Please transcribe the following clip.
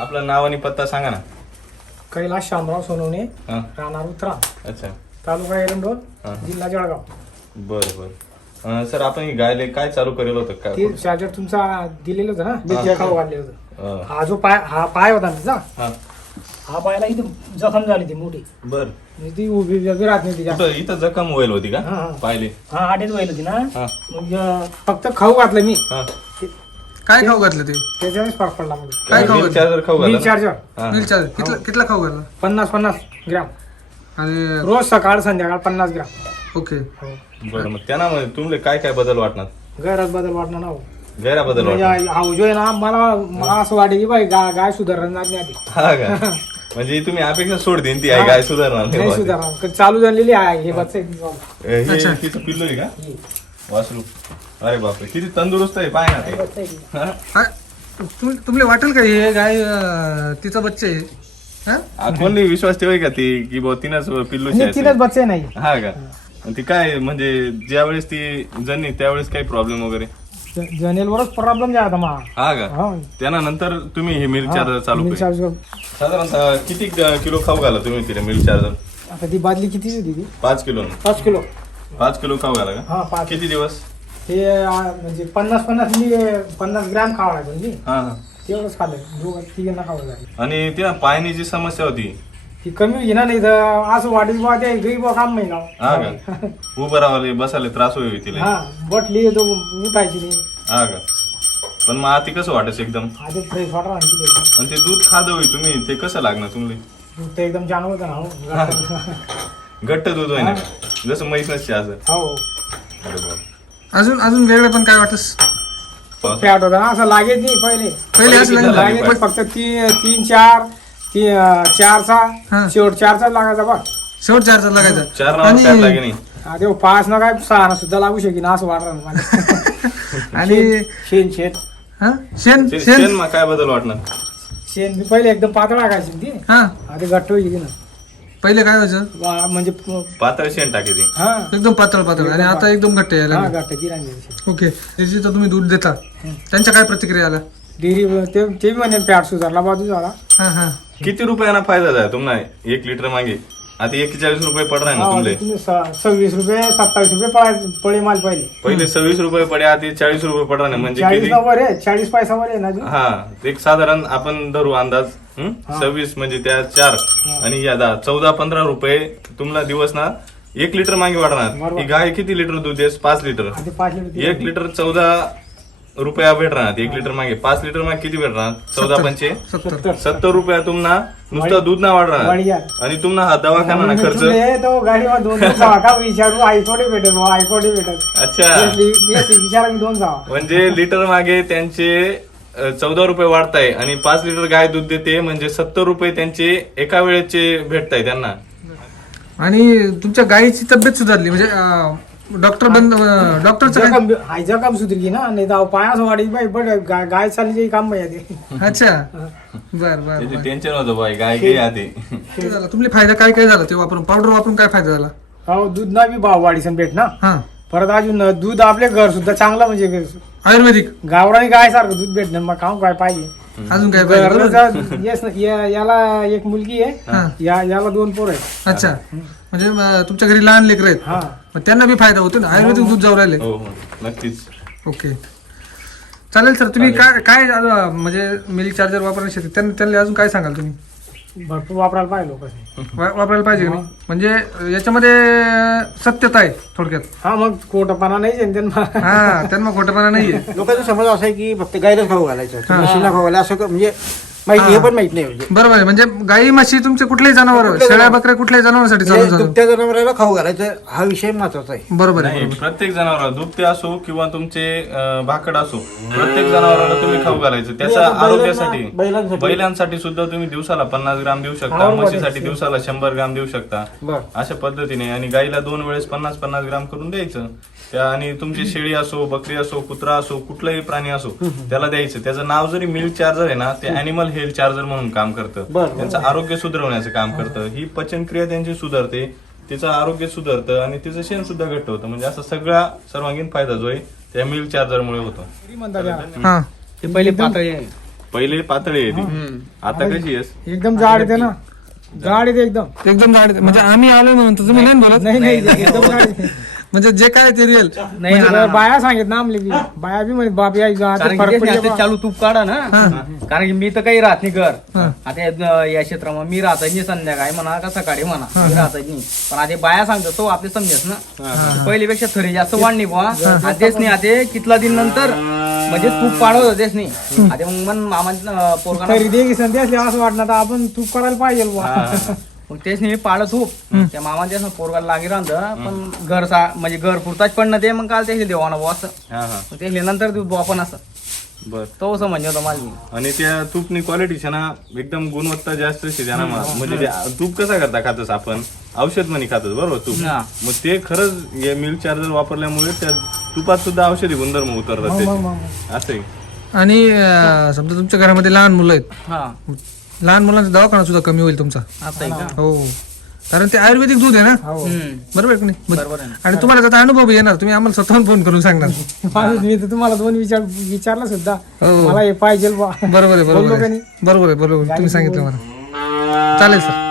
आपलं नाव आणि पत्ता सांगा ना. कैलास शामराव सोनवणे हा. राहणार उतरा. अच्छा. तालुका एरंडोल हा. जिल्हा जळगाव. बरं बरं. अं, सर आपण ही गायले काय चालू करेल होतं? ते काय चार्जर तुमचा दिलेलं होतं ना? ते खाऊ घातले होतं. अं, हा जो पाय हा पाय होता ना तिचा? हा. हा पायाला इथं जखम झाली ती मोठी. बर. म्हणजे ती उभी उभी राहत नाही तिच्या कुठं? इथं जखम होईल होती का? हा, हा. पाहिले. हा आठच व्हायला होती ना? हा. मग अं, फक्त खाऊ घातलं मी. हा. ते- काय खाऊ घातलं ते? त्याच्यानेच फरक पडला मग. काय खाऊ चार्जर खाऊ घाला चार्जर हा. मिल चार्जर कितला कितला खाऊ घातला? पन्नास पन्नास ग्राम. आणि रोज सकाळ संध्याकाळ पन्नास ग्राम. ओके. हो. बरं मग त्यांना म्हणजे तुमले काय काय बदल वाटणार? गैरात बदल वाटणार ना हो. गैरा बदल म्हणजे वाटणार? हा जो आहे ना मला मला असं वाटतं की बाई गा- गाय सुधारणार नाही आधी. हा का? म्हणजे तुम्ही अपेक्षा सोड देईन ती आहे काय सुधारणार नाही नाही बुवा. सुधारणार. चालू झालेली आहे हे बच्चे हे अच्छा. तिचं पिल्लू आहे का? वासरू. अरे बापरे किती तंदुरुस्त आहे पाय ना ते. हा? हा, तुम तुमले वाटेल का हे गाय अं, तिचा बच्चे आहे? हा? आ, कोणी विश्वास ठेवाय का ती की बुवा तिनंच पिल्लू तीनच बच्चे नाही. हा का? आणि ती काय म्हणजे ज्या वेळेस ती जन्नी त्यावेळेस काही प्रॉब्लेम वगैरे? जनेलवरच प्रॉब्लेम झाला मा. हा का? हा. त्यानंतर तुम्ही हे मिल्क चार्जर चालू मिल केले. चार्ज साधारणतः किती ग- किलो खाऊ घाला तुम्ही तिला मिल्क चार्जर? आता ती बादली किती होती ती पाच किलो. पाच किलो. पाच किलो खाऊ घाला का? हा पाच. किती दिवस? हे आ, म्हणजे पन्नास पन्नास मी पन्नास ग्रॅम खावा लागेल मी. हा. हा तेवढंच खाल्लं. दोघं तिघांना खावं लागेल. आणि त्या पायानी जी समस्या होती. ती कमी होई ना नाही तर असं वाटेल बा ते गई बा काम नाही हा का? उभं राहावले बसाले त्रास होईल तिला. हा बटली तो उठायची नाही. हा का? पण मग आती कसं वाटायचं एकदम? आधी फ्रेश वाटर आणखी द्यायची आणि ते दूध खाद होई तुम्ही ते कसं लागणार तुम्ही दूध ते एकदम छान होतं ना हो. घट्ट दूध होई ना जसं म्हैस नसते असं. हो. अरे बाप. अजून अजून वेगळे पण काय वाटस होता? ना असं लागेल नाही पहिले? पहिले असं लागलं. पण फक्त तीन तीन चार ती अं, चारचा. शेवट चारचा लागायचा बघ. शेवट चार्जर लागायचा. चार नाव काय लागे नाही. हा, ते पाच ना काय सहा ना सुद्धा लागू शकेन असं वाटलं मला. आणि शेण शेण हा? शेण शेण शेण? मग काय बदल वाटणार? शेण बी पहिले एकदम पातळ टाकायची ती हा. आता घट्ट होईल ना पहिले काय व्हायचं? वा- म्हणजे पातळ शेण टाकी ती हा. एकदम पातळ पातळ. आणि आता एकदम घट्ट यायला हा ओके. तर तुम्ही दूध देता. त्यांच्या काय प्रतिक्रिया आल्या? डेअरी ते ते म्हणे पॅट सुधारला बाजू झाला. हा हा. किती रुपयाना फायदा झाला? तुम्हाला एक लिटर मागे. आता एकेचाळीस रुपये पड ना तुमले? तुम्ही स- सव्वीस रुपये सत्तावीस रुपये पळे माल पहिले. पहिले सव्वीस रुपये पडे आता चाळीस रुपये पडा ना म्हणजे चाळीस किती वर आहे चाळीस पैसा वर आहे ना अजून. हा एक साधारण आपण धरू अंदाज हं? सव्वीस म्हणजे त्या चार आणि या दहा चौदा पंधरा रुपये तुम्हाला दिवस ना एक लिटर मागे वाढणार. बरोबर. ही गाय किती लिटर दूध देस पाच लिटर. पाच लिटर एक लिटर चौदा रुपया भेटणार एक लिटर मागे. पाच लिटर मागे किती भेटणार चौदा पंचे? सत्तर. सत्तर. सत्तर रुपया तुम्हाला नुसतं दूध ना वाढणार वाढीयार. आणि तुम्हाला हा दवाखाना ना खर्च? अच्छा. म्हणजे लिटर मागे त्यांचे चौदा रुपये वाढताय आणि पाच लिटर गाय दूध देते म्हणजे सत्तर रुपये त्यांचे एका वेळेचे भेटताय त्यांना. आणि तुमच्या गायीची तब्येत सुधारली म्हणजे डॉक्टर बंद डॉक्टरचं जखम आई जखम सुधरी ना नाही तर पायास वाढी बाई बट गाय गाय चालली काम बाई ते अच्छा. बर बर त्याचे टेन्शन होतं बाई गाय घे आधी. काय झालं? तुमले फायदा काय काय झाला? ते वापरून पावडर वापरून काय फायदा झाला? हो दूध ना बी भाव वाढीसन भेट ना. हा. परत अजून दूध आपले घर सुद्धा चांगलं म्हणजे आयुर्वेदिक. गावरानी गाय सारखं दूध भेटणं मग काम काय पाहिजे? अजून काय पाहिजे? बरोबर? घरचं येस ना, या- याला एक मुलगी आहे. हा. या याला दोन पोर आहेत. अच्छा. म्हणजे अं, तुमच्या घरी लहान लेकर आहेत. हा. मग त्यांना बी फायदा होतो ना? आयुर्वेदिक दूध जाऊ राहिले. हो हो. नक्कीच. ओके. चालेल सर तुम्ही काय काय अं, म्हणजे मिल्क चार्जर वापरण्यासाठी त्यांना त्यांना अजून काय सांगाल तुम्ही? भरपूर वापरायला पाहिजे लोक वा- वापरायला पाहिजे का नाही? म्हणजे याच्यामध्ये सत्यता आहे थोडक्यात. हा मग कोटपणा नाही आहे ना त्यांना. हा त्यांना खोटेपणा नाहीये लोकांचा समज असा आहे की फक्त गायलाच खाऊ घालायचं. म्हशीला खाऊ घालायचं. असं क- म्हणजे माहिती हे पण माहीत नाही म्हणजे. बरोबर आहे. म्हणजे गाई म्हशी तुमचे कुठलेही जनावर कुठले शेळ्या जनावर. बकऱ्या कुठल्याही जनावरांसाठी चालू म्हणजे झालं दुभत्या जनावराला खाऊ घालायचं हा विषय महत्त्वाचा आहे. बरोबर आहे नाही बरोबर. प्रत्येक जनावर दुभते असो किंवा तुमचे अं, भाकड असो प्रत्येक जनावराला तुम्ही खाऊ घालायचं. त्याच्या बैलांना- आरोग्यासाठी बैलांसाठी- बैलांसाठी सुद्धा तुम्ही दिवसाला पन्नास ग्राम देऊ शकता. म्हशीसाठी. दिवसाला शंभर ग्राम देऊ शकता. बर. अशा पद्धतीने. आणि गाईला दोन वेळेस पन्नास पन्नास ग्राम करून द्यायचं. त्या आणि तुमची शेळी असो बकरी असो कुत्रा असो कुठलाही प्राणी असो त्याला द्यायचं. त्याचं नाव जरी मिल्क चार्जर आहे ना ते अॅनिमल हेल्थ चार्जर म्हणून काम करतं. त्यांचं आरोग्य सुधारवण्याचं काम करतं. ही पचनक्रिया त्यांची सुधारते तिचं आरोग्य सुधारतं आणि तिचं शेण सुद्धा घट्ट होतं. म्हणजे असा सगळा सर्वांगीण फायदा जो आहे त्या मिल्क चार्जर मुळे होतो. हा. ते पहिले पातळी आहे. पहिले पातळी आहे ती. आता कशी आहेस एकदम जाड येते ना. जाड येते एकदम. एकदम झाड म्हणजे आम्ही आलो म्हणून तुम्ही नाही. बोलत? नाही नाही. एकदम जाड येते. म्हणजे जे काय ते रिअल नाही हा म्हणजे ना. बाया सांगित ना आमले बी. बाया बी म्हणे बाप या आता कारण फरक पडला बा. चालू तूप काढा ना. कारण की मी तर काही राहत नाही घर. आता या- या क्षेत्रामध्ये मी राहत नाही संध्याकाळी म्हणा का सकाळी म्हणा. मी राहत नाही. पण आता बाया सांगतो तो आपले समजेस ना. पहिल्यापेक्षा थरी जास्त वाढणी बुवा. आणि तेच नाही आता कितला दिन नंतर म्हणजे तूप पाडत होतेच नाही. आता मग मन मामा पोरगा तरी दे की संधी असली असं वाटणार तर आपण तूप करायला पाहिजे बुवा. मग तेच नाही मी पाडत तूप त्या मामा तेच ना पोरगाला लागे राहतं पण घर सा म्हणजे घर पुरताच पण ते मग काल तेच देवाना हा हा. मग ते नंतर देऊ बुवा पण असं. बर. तो असं म्हणजे होता मला आणि त्या तूपनी क्वालिटीच्या ना एकदम गुणवत्ता जास्त अशी. म्हणजे ते तूप कसा करता खातस आपण? औषध म्हणे खातस बरोबर तूप? हा. मग ते खरंच हे मिल्क चार्जर वापरल्यामुळे त्या तुपात सुद्धा औषधी गुणधर्म उतरतात त्याचे. असं आहे आणि अं, समजा तुमच्या घरामध्ये लहान मुलं आहेत. हा. लहान मुलांचा दवाखाना सुद्धा कमी होईल तुमचा. असं आहे का? हो. कारण ते आयुर्वेदिक दूध आहे ना? हो. हम्म. बरोबर आहे की नाही? मग- बरोबर आहे ना. आणि तुम्हाला त्याचा अनुभव येणार. तुम्ही आम्हाला स्वतःहून फोन करून सांगणार. माझं- मी तर तुम्हाला दोन विचार विचारला सुद्धा. हो. मला हे पाहिजे बा. बरोबर आहे बरोबर बोललो का आहे नाही? बरोबर आहे बरोबर आहे. तुम्ही सांगितलं मला. चालेल सर.